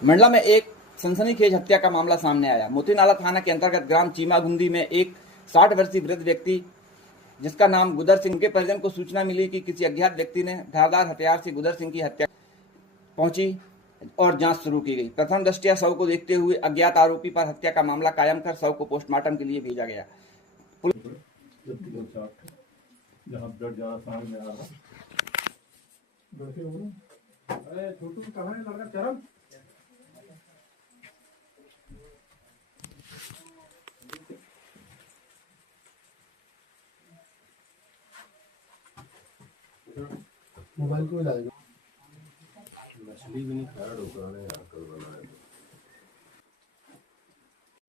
मंडला में एक सनसनीखेज हत्या का मामला सामने आया। मोतीनाला थाना के अंतर्गत ग्राम चीमागुंदी में एक 60 वर्षीय वृद्ध व्यक्ति जिसका नाम गुदर सिंह के परिजन को सूचना मिली कि किसी अज्ञात व्यक्ति ने धारदार हथियार से गुदर सिंह की हत्या पहुंची और जांच शुरू की गई। प्रथम दृष्टया शव को देखते हुए अज्ञात आरोपी पर हत्या का मामला कायम कर शव को पोस्टमार्टम के लिए भेजा गया। मोबाइल को लाएगा मछली भी नहीं खाया डोकरा ने यार कल बनाया।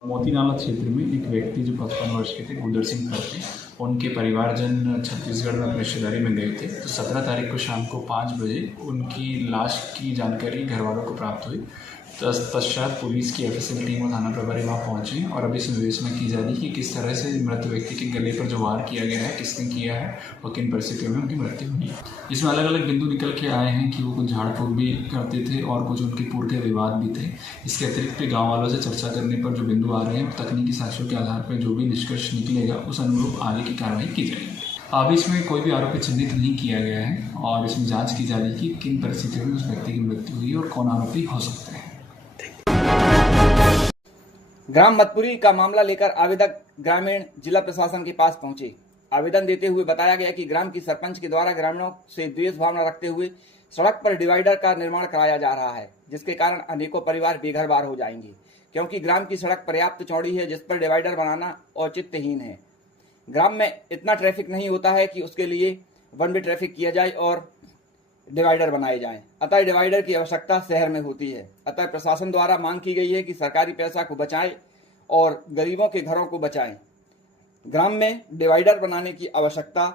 मोतीनाला क्षेत्र में एक व्यक्ति जो 55 वर्ष के थे, गुदर सिंह करते, उनके परिवारजन छत्तीसगढ़ में अपने रिश्तेदारी में गए थे। तो 17 तारीख को शाम को 5 बजे उनकी लाश की जानकारी घर वालों को प्राप्त हुई। तत्पश्चात पुलिस की एफएसएल टीम और थाना प्रभारी वहाँ पहुँचे और अभी इसमें विवेचना की जा रही है कि किस तरह से मृत व्यक्ति के गले पर जो वार किया गया है, किसने किया है और किन परिस्थितियों में उनकी मृत्यु हुई है। इसमें अलग अलग बिंदु निकल के आए हैं कि वो कुछ झाड़ फूक भी करते थे और कुछ उनके पूर्व के विवाद भी थे। इसके अतिरिक्त गाँव वालों से चर्चा करने पर जो बिंदु आ रहे हैं, तकनीकी साक्ष्यों के आधार पर जो भी निष्कर्ष निकलेगा उस अनुरूप आगे की कार्रवाई की जाएगी। अभी इसमें कोई भी आरोपी चिन्हित नहीं किया गया है और इसमें जांच की जा रही है कि किन परिस्थितियों में उस व्यक्ति की मृत्यु हुई और कौन आरोपी हो सकते हैं। ग्राम मतपुरी का मामला लेकर आवेदक ग्रामीण जिला प्रशासन के पास पहुंचे। आवेदन देते हुए बताया गया कि ग्राम की सरपंच के द्वारा ग्रामीणों से द्वेष भावना रखते हुए सड़क पर डिवाइडर का निर्माण कराया जा रहा है, जिसके कारण अनेकों परिवार बेघर बार हो जाएंगे, क्योंकि ग्राम की सड़क पर्याप्त चौड़ी है जिस पर डिवाइडर बनाना औचित्यहीन है। ग्राम में इतना ट्रैफिक नहीं होता है कि उसके लिए वन वे ट्रैफिक किया जाए और डिवाइडर बनाए जाएं। अतः डिवाइडर की आवश्यकता शहर में होती है। अतः प्रशासन द्वारा मांग की गई है कि सरकारी पैसा को बचाएं और गरीबों के घरों को बचाएं। ग्राम में डिवाइडर बनाने की आवश्यकता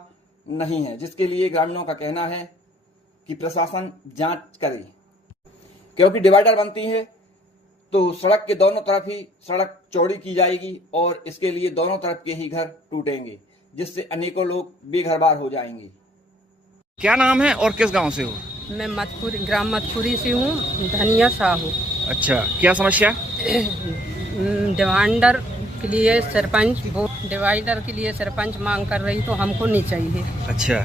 नहीं है, जिसके लिए ग्रामीणों का कहना है कि प्रशासन जांच करे, क्योंकि डिवाइडर बनती है तो सड़क के दोनों तरफ ही सड़क चौड़ी की जाएगी और इसके लिए दोनों तरफ के ही घर टूटेंगे, जिससे अनेकों लोग बेघरबार हो जाएंगे। क्या नाम है और किस गांव से हो? मैं ग्राम मतपुरी से हूँ, धनिया साहू। अच्छा, क्या समस्या? डिवाइडर के लिए सरपंच डिवाइडर के लिए सरपंच मांग कर रही तो हमको नहीं चाहिए। अच्छा।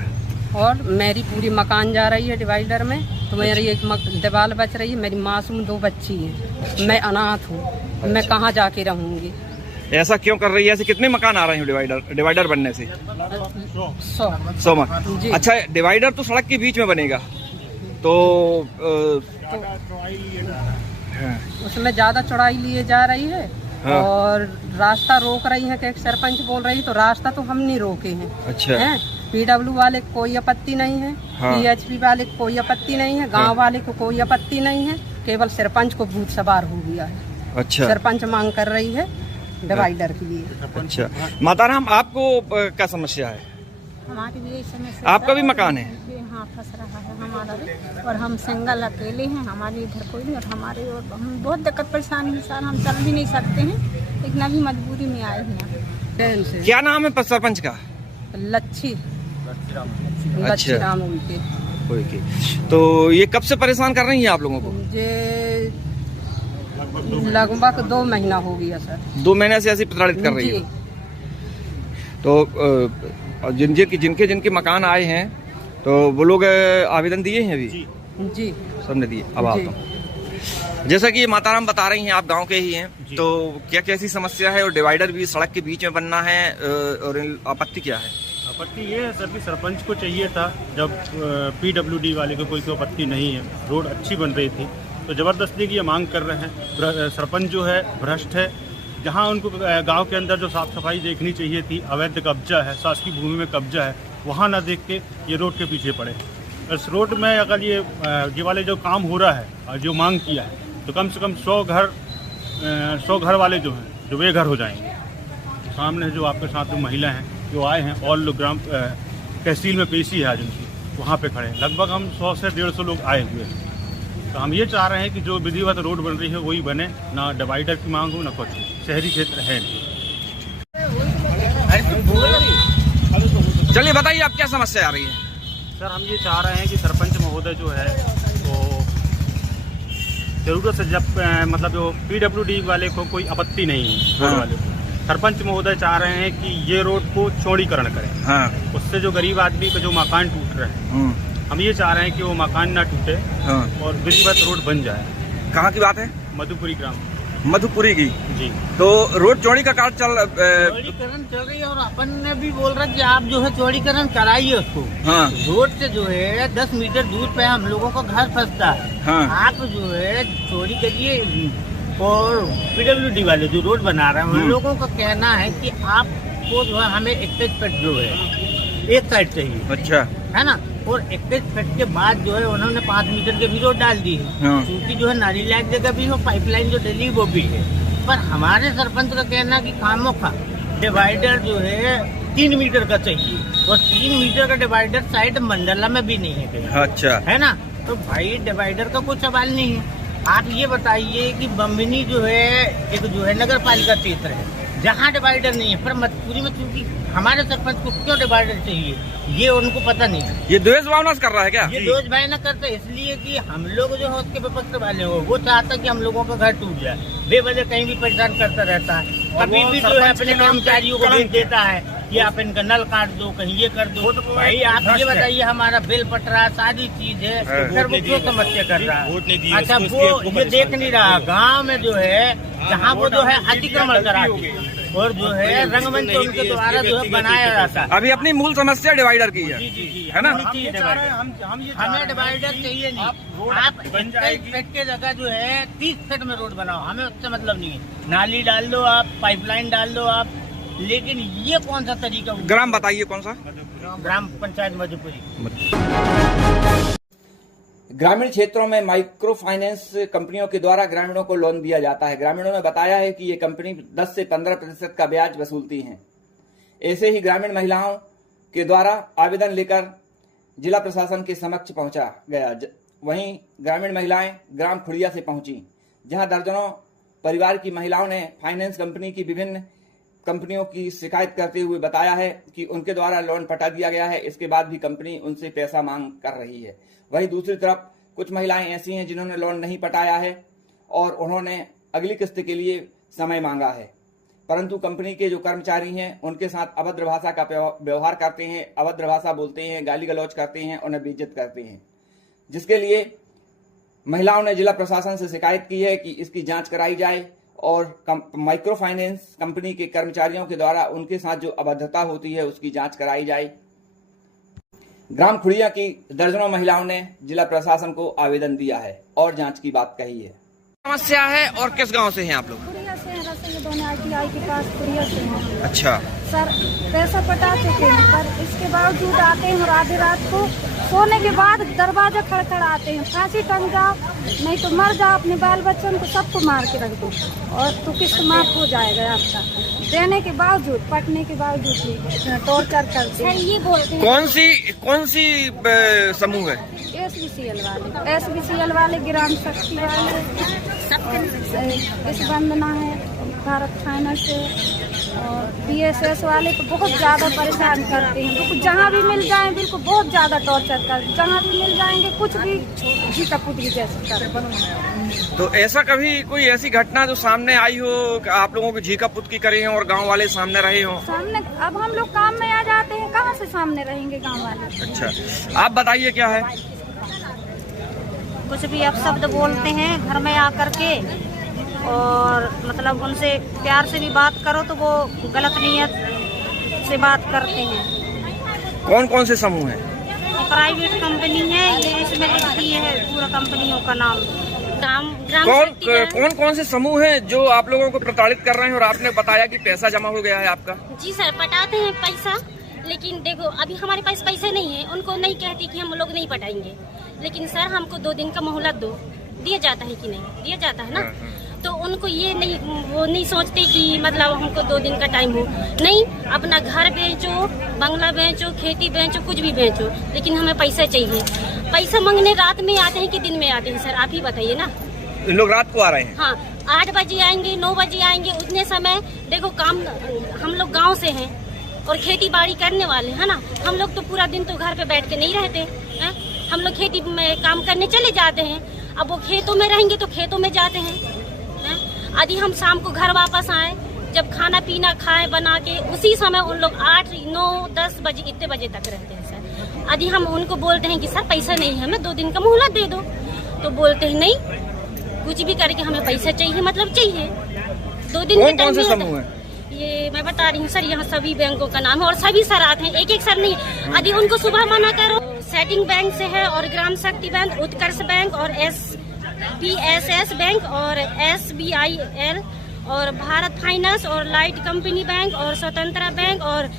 और मेरी पूरी मकान जा रही है डिवाइडर में, तो मेरी एक दीवार बच रही है। मेरी मासूम 2 बच्ची हैं। अच्छा। मैं अनाथ हूँ। मैं कहाँ जाके रहूँगी? ऐसा क्यों कर रही है? ऐसे कितने मकान आ रहे हैं डिवाइडर बनने से? 100 मकान। अच्छा, डिवाइडर तो सड़क के बीच में बनेगा तो उसमें ज्यादा चौड़ाई लिए जा रही है। हाँ। और रास्ता रोक रही है कि सरपंच बोल रही, तो रास्ता तो हम नहीं रोके हैं। अच्छा है? PW वाले को कोई आपत्ति नहीं है। हाँ। PHP वाले को कोई आपत्ति नहीं है। गांव वाले को कोई आपत्ति नहीं है। केवल सरपंच को भूत सवार हो गया है। अच्छा। सरपंच मांग कर रही है डिवाइडर के लिए। अच्छा, माताराम, आपको क्या समस्या है? हमारी भी समस्या। आपका भी मकान है? हाँ, फंस रहा है हमारा भी, और हम सिंगल अकेले हैं। हमारे इधर कोई नहीं, और हमारे और हम बहुत दिक्कत परेशानी है सर। हम चल भी नहीं सकते हैं, लेकिन अभी मजबूरी में आए हैं। क्या नाम है सरपंच का? लच्छी राम उनके। तो ये कब से परेशान कर रही हैं आप लोगों को? ये लगभग 2 महीना हो गया सर। 2 महीने से ऐसी प्रताड़ित कर रही है। तो जिनके मकान आए हैं तो वो लोग आवेदन दिए हैं अभी? जी, सबने दिए। अब आता हूँ। जैसा कि माताराम बता रही हैं, आप गांव के ही हैं, तो क्या कैसी समस्या है? और डिवाइडर भी सड़क के बीच में बनना है, और आपत्ति क्या है? आपत्ति ये है सर कि सरपंच को चाहिए था, जब PWD वाले को कोई आपत्ति नहीं है, रोड अच्छी बन रही थी, तो ज़बरदस्ती की ये मांग कर रहे हैं। सरपंच जो है भ्रष्ट है। जहाँ उनको गांव के अंदर जो साफ़ सफाई देखनी चाहिए थी, अवैध कब्जा है, शासकीय भूमि में कब्जा है, वहाँ ना देख के ये रोड के पीछे पड़े। इस रोड में अगर ये वाले जो काम हो रहा है और जो मांग किया है, तो कम से कम 100 घर वाले जो हैं, जो बेघर हो जाएंगे। सामने जो आपके साथ जो महिला हैं जो आए हैं, और लोग ग्राम तहसील में पेशी है आज उनकी, वहाँ पे खड़े हैं। लगभग हम 100 से 150 लोग आए हुए हैं। तो हम ये चाह रहे हैं कि जो विधिवत रोड बन रही है वही बने, ना डिवाइडर की मांग हो ना कुछ। शहरी क्षेत्र है। चलिए बताइए, आप क्या समस्या आ रही है? सर, हम ये चाह रहे हैं कि सरपंच महोदय जो है वो जरूरत से जब मतलब जो PWD वाले को कोई आपत्ति नहीं है, रोड वाले को सरपंच महोदय चाह रहे हैं कि ये रोड को चौड़ीकरण करें। हाँ। उससे जो गरीब आदमी का जो मकान टूट रहे हैं, हम ये चाह रहे हैं कि वो मकान ना टूटे और विधिवत रोड बन जाए। कहाँ की बात है? मधुपुरी ग्राम, मधुपुरी की जी। तो रोड चौड़ी का कार्य चौड़ीकरण चल रही है और अपन ने भी बोल रहा कि आप जो है चौड़ीकरण कराइए उसको। हाँ। रोड से जो है 10 मीटर दूर पे हम लोगों का घर फंसता है। हाँ। आप जो है चौड़ी करिए और PWD वाले जो रोड बना रहे हैं उन लोगों का कहना है कि आपको जो है हमें 21 फीट जो है एक साइड चाहिए। अच्छा। है ना, और 21 फीट के बाद जो है उन्होंने 5 मीटर के भी रोड डाल दी है। हाँ। क्योंकि जो है नाली लायक जगह भी हो, पाइपलाइन जो डली वो भी है। पर हमारे सरपंच का कहना कि खामोखा डिवाइडर जो है 3 मीटर का चाहिए और 3 मीटर का डिवाइडर साइड मंडला में भी नहीं है। अच्छा। है ना, तो भाई डिवाइडर का कोई सवाल नहीं है। आप ये बताइए कि बम्बिनी जो है एक जो है नगर पालिका क्षेत्र है जहाँ डिवाइडर नहीं है, पर मधुपुरी में क्योंकि हमारे सरपंच को क्यों डिवाइडर चाहिए ये उनको पता नहीं है। ये द्वेष भावना से कर रहा है क्या? ये द्वेष भावना करते इसलिए कि हम लोग जो है उसके विपक्ष वाले हो, वो चाहता है कि हम लोगों का घर टूट जाए, बेवजह कहीं भी परेशान करता रहता है। कभी भी जो है अपने कर्मचारियों को भेज देता है कि आप इनका नल काट दो, कहीं ये कर दो। तो भाई आप ये बताइए, हमारा बिल पट रहा है, सारी चीज है, फिर वो क्यों समस्या कर रहा है? अच्छा, वो ये देख नहीं रहा गाँव में जो है जहाँ वो जो है अतिक्रमण करा के और जो है रंगमंच उनके द्वारा जो है बनाया जाता है। अभी अपनी मूल समस्या डिवाइडर की है, है ना? हमें डिवाइडर चाहिए नहीं। आप 21 फीट के जगह जो है 30 फीट में रोड बनाओ, हमें उससे मतलब नहीं है। नाली डाल दो आप, पाइपलाइन डाल दो आप, लेकिन ये कौन सा तरीका? ग्राम बताइए कौन सा? ग्राम पंचायत मधुपुरी। ग्रामीण क्षेत्रों में माइक्रो फाइनेंस कंपनियों के द्वारा ग्रामीणों को लोन दिया जाता है। ग्रामीणों ने बताया है कि ये कंपनी 10 से 15% का ब्याज वसूलती हैं। ऐसे ही ग्रामीण महिलाओं के द्वारा आवेदन लेकर जिला प्रशासन के समक्ष पहुंचा गया। वहीं ग्रामीण महिलाएं ग्राम खुड़िया से पहुंची, जहां दर्जनों परिवार की महिलाओं ने फाइनेंस कंपनी की विभिन्न कंपनियों की शिकायत करते हुए बताया है कि उनके द्वारा लोन पटा दिया गया है, इसके बाद भी कंपनी उनसे पैसा मांग कर रही है। वहीं दूसरी तरफ कुछ महिलाएं ऐसी हैं जिन्होंने लोन नहीं पटाया है और उन्होंने अगली किस्त के लिए समय मांगा है, परंतु कंपनी के जो कर्मचारी हैं उनके साथ अभद्र भाषा का व्यवहार करते हैं, अभद्र भाषा बोलते हैं, गाली गलौज करते हैं, उन्हें बेइज्जत करते हैं, जिसके लिए महिलाओं ने जिला प्रशासन से शिकायत की है कि इसकी जांच कराई जाए और माइक्रो फाइनेंस कंपनी के कर्मचारियों के द्वारा उनके साथ जो अभद्रता होती है उसकी जांच कराई जाए। ग्राम खुड़िया की दर्जनों महिलाओं ने जिला प्रशासन को आवेदन दिया है और जांच की बात कही है। समस्या है और किस गांव से हैं आप लोग? खुड़िया से हैं, रसोई ITI के पास खुड़िया से हैं। अच्छा। सर पैसा पटा चुके हैं, पर इसके बावजूद आते हैं और आधी रात को सोने के बाद दरवाजा खड़खड़ाते हैं, फांसी टंग जाओ नहीं तो मर जाओ, अपने बाल बच्चों को सबको मार के रख दो और तो किस्त माफ हो जाएगा आपका। देने के बावजूद, पटने के बावजूद भी टॉर्चर करते हैं। ये बोलते हैं कौन सी समूह है? SBCL वाले, ग्राम शक्ति वाले, इस वंदना है, भारत फाइनेंस और BSS वाले तो बहुत ज्यादा परेशान करते हैं। बिल्कुल जहाँ भी मिल जाए बिल्कुल बहुत ज्यादा टॉर्चर करते, जहाँ भी मिल जाएंगे कुछ भी जी कपूट भी जैसे करते। तो ऐसा कभी कोई ऐसी घटना जो सामने आई हो आप लोगों की झीका पुतकी करे हो और गांव वाले सामने रहे हो? सामने अब हम लोग काम में आ जाते हैं, कहाँ से सामने रहेंगे गांव वाले? अच्छा, आप बताइए क्या है? कुछ भी अपशब्द बोलते हैं घर में आकर के और मतलब उनसे प्यार से भी बात करो तो वो गलत नीयत से बात करते हैं। कौन कौन से समूह हैं? प्राइवेट कंपनी है ये, इसमें लिखती है पूरा कंपनियों का नाम। कौन कौन से समूह हैं जो आप लोगों को प्रताड़ित कर रहे हैं और आपने बताया कि पैसा जमा हो गया है आपका? जी सर, पटाते हैं पैसा, लेकिन देखो अभी हमारे पास पैसे नहीं है, उनको नहीं कहती कि हम लोग नहीं पटाएंगे, लेकिन सर हमको 2 दिन का मोहलत दो, दिया जाता है कि नहीं दिया जाता है ना? तो उनको ये नहीं, वो नहीं सोचते कि मतलब हमको 2 दिन का टाइम हो, नहीं अपना घर बेचो, बंगला बेचो, खेती बेचो, कुछ भी बेचो, लेकिन हमें पैसा चाहिए। पैसा मांगने रात में आते हैं कि दिन में आते हैं सर, आप ही बताइए ना। इन लोग रात को आ रहे हैं? हाँ, 8 बजे आएंगे, 9 बजे आएंगे, उतने समय देखो काम, हम लोग गाँव से हैं और खेती बाड़ी करने वाले है ना, हम लोग तो पूरा दिन तो घर पे बैठ के नहीं रहते हैं, हम लोग खेती में काम करने चले जाते हैं। अब वो खेतों में रहेंगे तो खेतों में जाते हैं, यदि हम शाम को घर वापस आए, जब खाना पीना खाए बना के, उसी समय उन लोग 8, 9, 10 बजे इतने बजे तक रहते हैं सर। यदि हम उनको बोलते हैं कि सर पैसा नहीं है, हमें 2 दिन का मोहलत दे दो, तो बोलते हैं नहीं, कुछ भी करके हमें पैसा चाहिए, मतलब चाहिए। 2 दिन कौन कौन से समूह है? ये मैं बता रही हूँ सर, यहाँ सभी बैंकों का नाम है और सभी सर आते हैं, एक एक सर नहीं। यदि उनको सुबह मना करो, सेटिंग बैंक से है और ग्राम शक्ति बैंक, उत्कर्ष बैंक और SPSS बैंक और SBIL और भारत फाइनेंस और लाइट कंपनी बैंक और स्वतंत्र बैंक और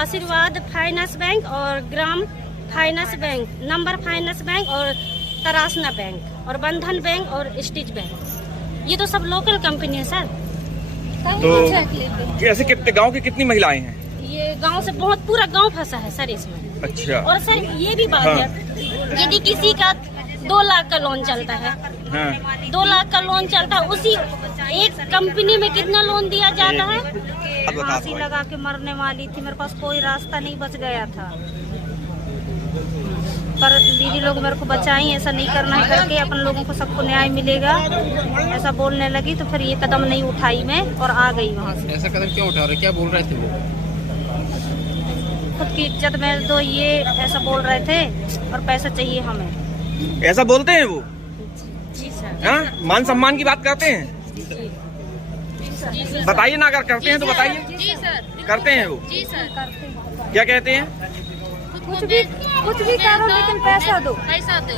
आशीर्वाद फाइनेंस बैंक और Gram finance bank, number finance bank और तरासना बैंक और बंधन बैंक और स्टिच बैंक। ये तो सब लोकल कंपनी है सर। तो ऐसे कितने गांव की कितनी महिलाएं हैं? ये गांव से बहुत, पूरा गांव फंसा है सर इसमें। अच्छा। और सर ये भी बात है, यदि किसी का 2 लाख का लोन चलता है, 2 लाख का लोन चलता है, उसी एक कंपनी में कितना लोन दिया जाता है? फांसी लगा के मरने वाली थी, मेरे पास कोई रास्ता नहीं बच गया था, पर दीदी लोग मेरे को बचाई, ऐसा नहीं करना है करके, अपन लोगों को सबको न्याय मिलेगा ऐसा बोलने लगी, तो फिर ये कदम नहीं उठाई मैं और आ गई वहाँ से। ऐसा कदम क्यों उठा रहे, क्या बोल रहे थे वो? खुद की इज्जत में तो ये ऐसा बोल रहे थे और पैसा चाहिए हमें। ऐसा बोलते हैं वो? जी सर। हाँ, मान सम्मान की बात करते हैं? बताइए ना, अगर करते हैं तो बताइए। जी सर। करते हैं वो? जी सर। क्या कहते हैं? कुछ भी करो लेकिन पैसा दो। पैसा दो।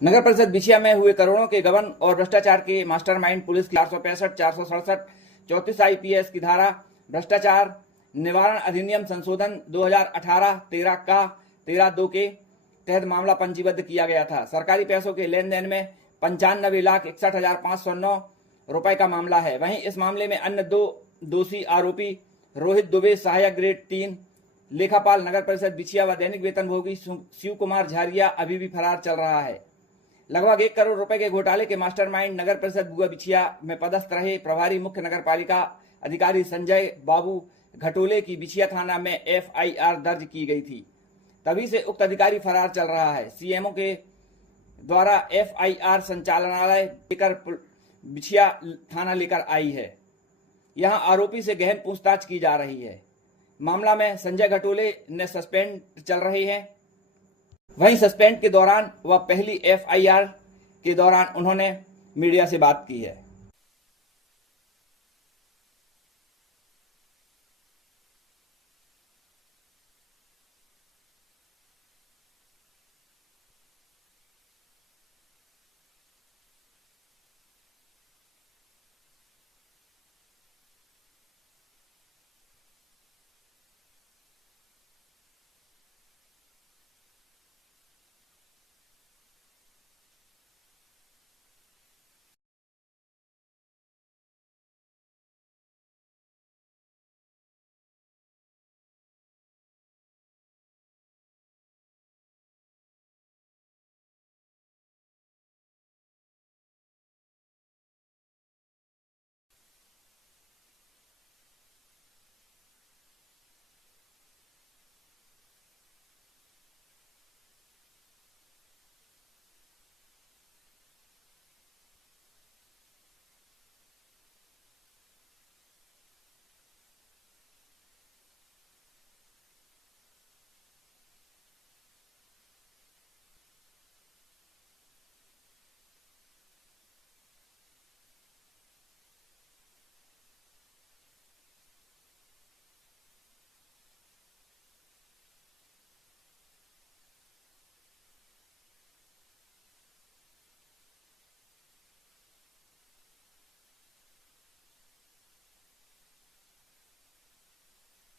नगर परिषद बिछिया में हुए करोड़ों के गबन और भ्रष्टाचार के मास्टरमाइंड पुलिस की 465, 467, 34 IPS की धारा भ्रष्टाचार निवारण अधिनियम संशोधन 2018 13 का 13(2) के तहत मामला पंजीबद्ध किया गया था। सरकारी पैसों के लेन देन में 95,61,509 रुपए का मामला है। वहीं इस मामले में अन्य 2 दोषी आरोपी रोहित दुबे सहायक ग्रेड 3 लेखापाल नगर परिषद बिछिया व दैनिक वेतनभोगी शिव कुमार झारिया अभी भी फरार चल रहा है। लगभग 1 करोड़ रुपए के घोटाले के मास्टरमाइंड नगर परिषद बुआ बिछिया में पदस्थ रहे प्रभारी मुख्य नगर पालिका अधिकारी संजय बाबू घटोले की बिछिया थाना में FIR दर्ज की गई थी। तभी से उक्त अधिकारी फरार चल रहा है। CMO के द्वारा FIR संचालनालय लेकर बिछिया थाना लेकर आई है। यहां आरोपी से गहन पूछताछ की जा रही है। मामला में संजय घटोले ने सस्पेंड चल रहे हैं। वहीं सस्पेंड के दौरान व पहली FIR के दौरान उन्होंने मीडिया से बात की है।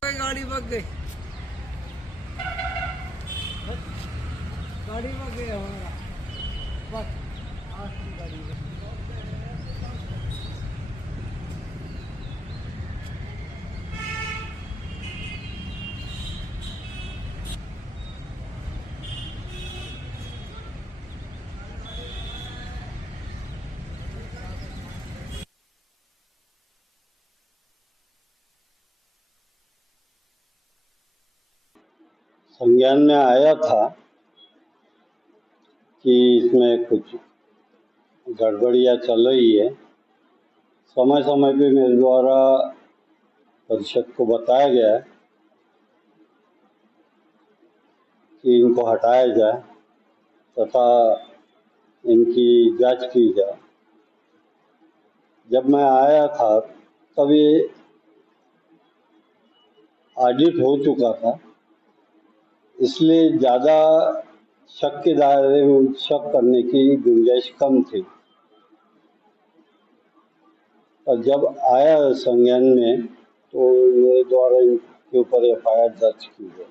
गाड़ी भाग गई, गाड़ी भाग गई हमारा बस आखिरी गाड़ी। संज्ञान में आया था कि इसमें कुछ गड़बड़ियाँ चल रही है। समय समय पे मेरे द्वारा परिषद को बताया गया है कि इनको हटाया जाए तथा इनकी जांच की जाए। जब मैं आया था तब ये ऑडिट हो चुका था, इसलिए ज़्यादा शक के दायरे में शक करने की गुंजाइश कम थी। और जब आया संज्ञान में तो मेरे द्वारा इनके ऊपर FIR दर्ज की गई।